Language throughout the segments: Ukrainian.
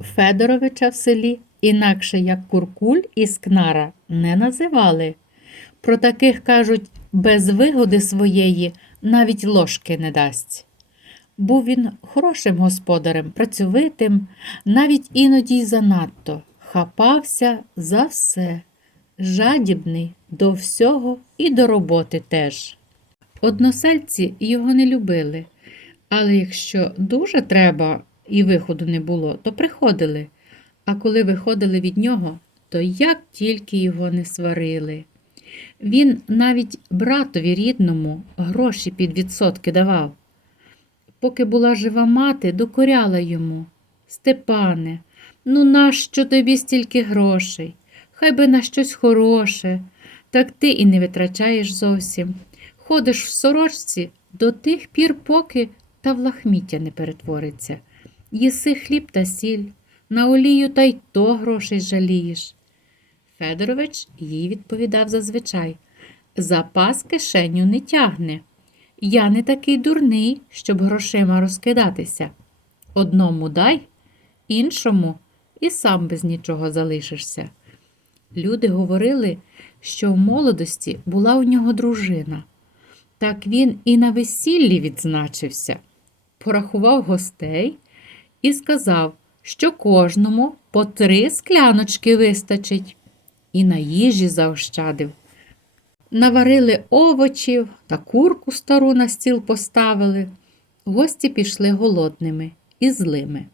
Федоровича в селі інакше як Куркуль і Скнара не називали. Про таких кажуть, без вигоди своєї навіть ложки не дасть. Був він хорошим господарем, працьовитим, навіть іноді й занадто, хапався за все, жадібний до всього і до роботи теж. Односельці його не любили, але якщо дуже треба і виходу не було, то приходили. А коли виходили від нього, то як тільки його не сварили. Він навіть братові рідному гроші під відсотки давав. Поки була жива мати, докоряла йому. Степане, ну нащо тобі стільки грошей? Хай би на щось хороше, так ти і не витрачаєш зовсім. Ходиш в сорочці до тих пір, поки та в лахміття не перетвориться. Їси хліб та сіль, на олію та й то грошей жалієш. Федорович їй відповідав зазвичай запас кишеню не тягне. Я не такий дурний, щоб грошима розкидатися. Одному дай, іншому і сам без нічого залишишся. Люди говорили, що в молодості була у нього дружина. Так він і на весіллі відзначився, порахував гостей і сказав, що кожному по три скляночки вистачить, і на їжі заощадив. Наварили овочів та курку стару на стіл поставили. Гості пішли голодними і злими.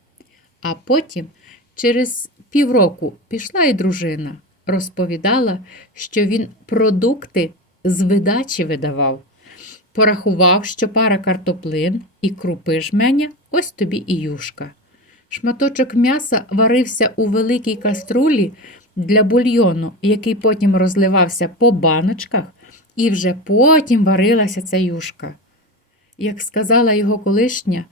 А потім, через півроку, пішла і дружина, розповідала, що він продукти з видачі видавав. Порахував, що пара картоплин і крупи жменя, ось тобі і юшка. Шматочок м'яса варився у великій каструлі для бульйону, який потім розливався по баночках, і вже потім варилася ця юшка. Як сказала його колишня,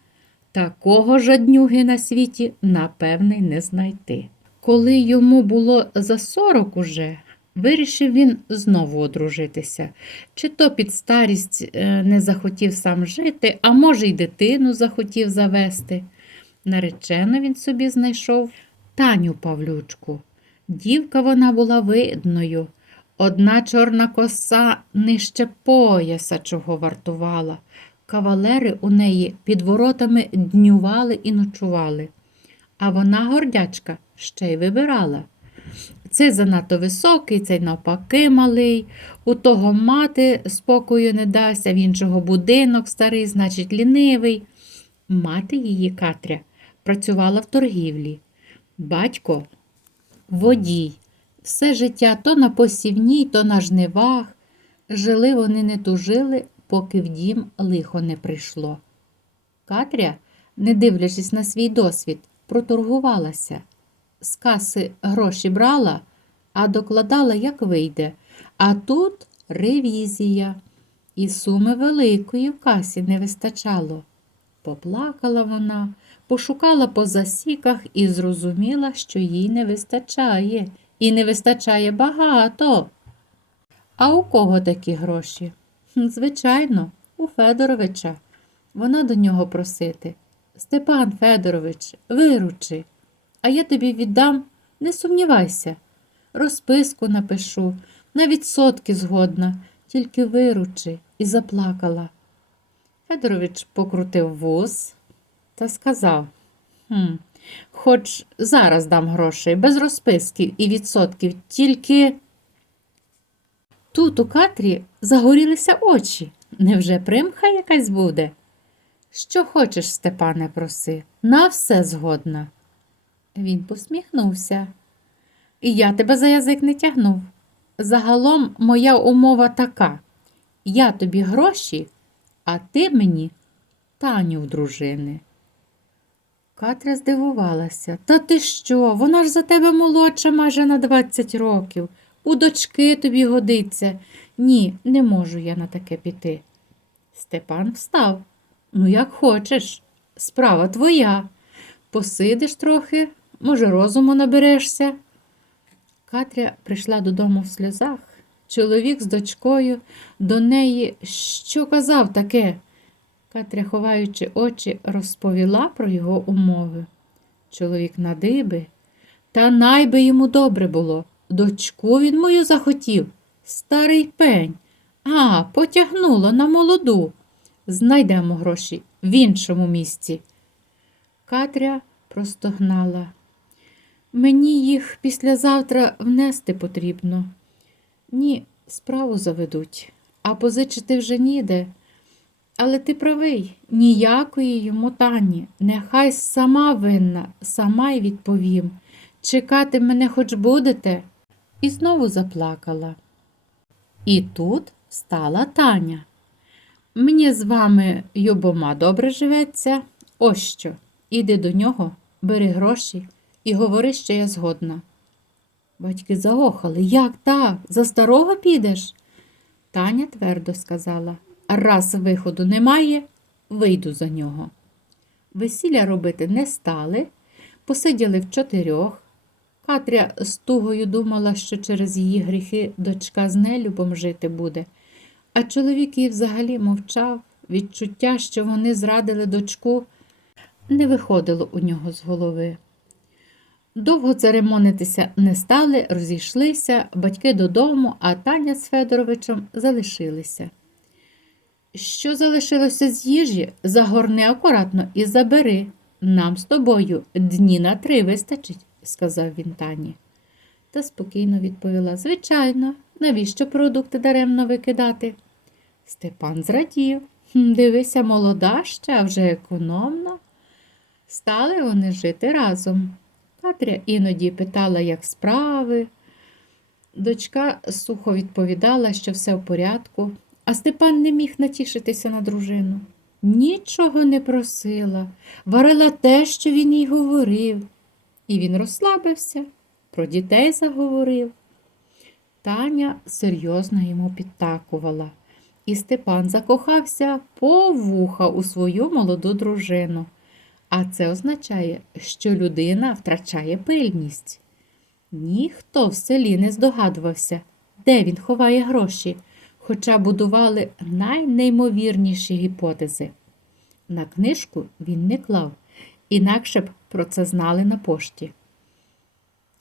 такого жаднюги на світі, напевне, не знайти. Коли йому було за сорок уже, вирішив він знову одружитися. Чи то під старість е, не захотів сам жити, а може, й дитину захотів завести. Наречено він собі знайшов Таню Павлючку. Дівка вона була видною. Одна чорна коса нижче пояса чого вартувала. Кавалери у неї під воротами днювали і ночували. А вона, гордячка, ще й вибирала. Цей занадто високий, цей навпаки малий, у того мати спокою не дасть, а в іншого будинок старий, значить, лінивий. Мати її Катря працювала в торгівлі. Батько водій. Все життя то на посівній, то на жнивах. Жили вони не тужили, поки в дім лихо не прийшло. Катря, не дивлячись на свій досвід, проторгувалася. З каси гроші брала, а докладала, як вийде. А тут ревізія. І суми великої в касі не вистачало. Поплакала вона, пошукала по засіках і зрозуміла, що їй не вистачає, і не вистачає багато. А у кого такі гроші? Звичайно, у Федоровича. Вона до нього просити. Степан Федорович, виручи, а я тобі віддам, не сумнівайся. Розписку напишу, на відсотки згодна, тільки виручи, і заплакала. Федорович покрутив вуз та сказав: хм, хоч зараз дам грошей, без розписків і відсотків, тільки тут у Катрі загорілися очі. Невже примха якась буде? Що хочеш, Степане, проси, на все згодна. Він посміхнувся. І я тебе за язик не тягнув. Загалом моя умова така: я тобі гроші, а ти мені Таню в дружини. Катря здивувалася. Та ти що? Вона ж за тебе молодша майже на 20 років. У дочки тобі годиться. Ні, не можу я на таке піти. Степан встав. Ну, як хочеш, справа твоя. Посидиш трохи, може, розуму наберешся. Катря прийшла додому в сльозах. Чоловік з дочкою до неї що казав таке? Катря, ховаючи очі, розповіла про його умови. Чоловік на диби. Та найби йому добре було. Дочку він мою захотів. Старий пень. А, потягнуло на молоду. Знайдемо гроші в іншому місці. Катря простогнала. Мені їх післязавтра внести потрібно. Ні, справу заведуть, а позичити вже ніде. Але ти правий, ніякої йому тані. Нехай сама винна, сама й відповім. Чекати мене хоч будете? І знову заплакала. І тут встала Таня. Мені з вами й обома добре живеться. Ось що. Іди до нього, бери гроші і говори, що я згодна. Батьки заохали. Як так? За старого підеш? Таня твердо сказала раз виходу немає, вийду за нього. Весілля робити не стали, посиділи в чотирьох. Катря з тугою думала, що через її гріхи дочка з нелюбом жити буде, а чоловік їй взагалі мовчав, відчуття, що вони зрадили дочку, не виходило у нього з голови. Довго церемонитися не стали, розійшлися, батьки додому, а Таня з Федоровичем залишилися. Що залишилося з їжі, загорни акуратно і забери. Нам з тобою дні на три вистачить, сказав він Тані. Та спокійно відповіла звичайно, навіщо продукти даремно викидати? Степан зрадів. Дивися, молода ще, а вже економна. Стали вони жити разом. Катря іноді питала, як справи. Дочка сухо відповідала, що все в порядку, а Степан не міг натішитися на дружину. Нічого не просила, варила те, що він їй говорив. І він розслабився, про дітей заговорив. Таня серйозно йому підтакувала, і Степан закохався по вуха у свою молоду дружину. А це означає, що людина втрачає пильність. Ніхто в селі не здогадувався, де він ховає гроші, хоча будували найнеймовірніші гіпотези. На книжку він не клав, інакше б про це знали на пошті.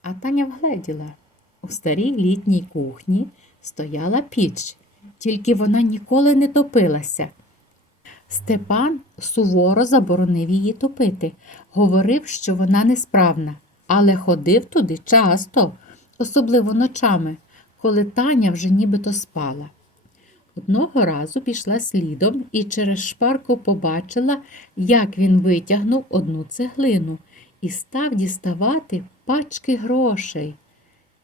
А Таня вгледіла. У старій літній кухні стояла піч, тільки вона ніколи не топилася. Степан суворо заборонив її топити, говорив, що вона несправна, але ходив туди часто, особливо ночами, коли Таня вже нібито спала. Одного разу пішла слідом і через шпарку побачила, як він витягнув одну цеглину і став діставати пачки грошей.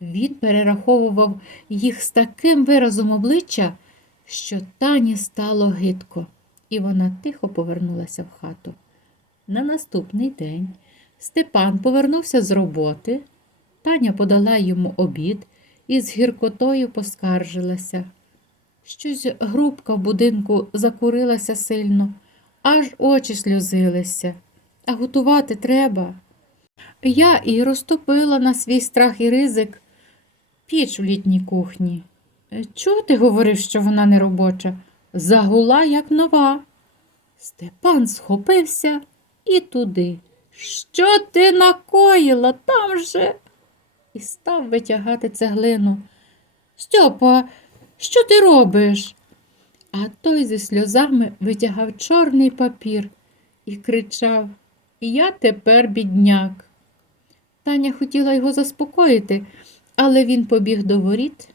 Він перераховував їх з таким виразом обличчя, що Тані стало гидко, і вона тихо повернулася в хату. На наступний день Степан повернувся з роботи. Таня подала йому обід і з гіркотою поскаржилася. Щось грубка в будинку закурилася сильно, аж очі сльозилися, а готувати треба. Я і розтопила на свій страх і ризик піч у літній кухні. «Е, Чого ти говорив, що вона не робоча? Загула, як нова. Степан схопився і туди. Що ти накоїла там же? І став витягати цеглину. Стьопа, що ти робиш? А той зі сльозами витягав чорний папір і кричав Я тепер бідняк. Таня хотіла його заспокоїти, але він побіг до воріт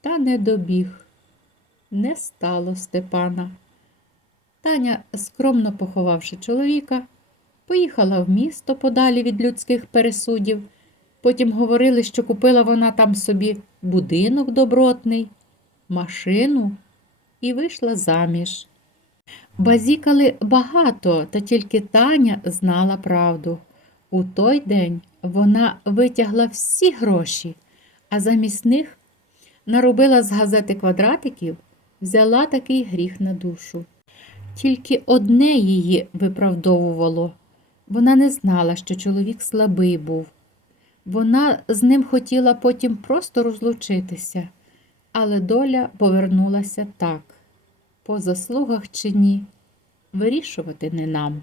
та не добіг. Не стало Степана. Таня, скромно поховавши чоловіка, поїхала в місто подалі від людських пересудів. Потім говорили, що купила вона там собі будинок добротний, машину і вийшла заміж. Базікали багато, та тільки Таня знала правду. У той день вона витягла всі гроші, а замість них наробила з газети квадратиків, взяла такий гріх на душу. Тільки одне її виправдовувало. Вона не знала, що чоловік слабий був. Вона з ним хотіла потім просто розлучитися, але доля повернулася так. По заслугах чи ні, вирішувати не нам.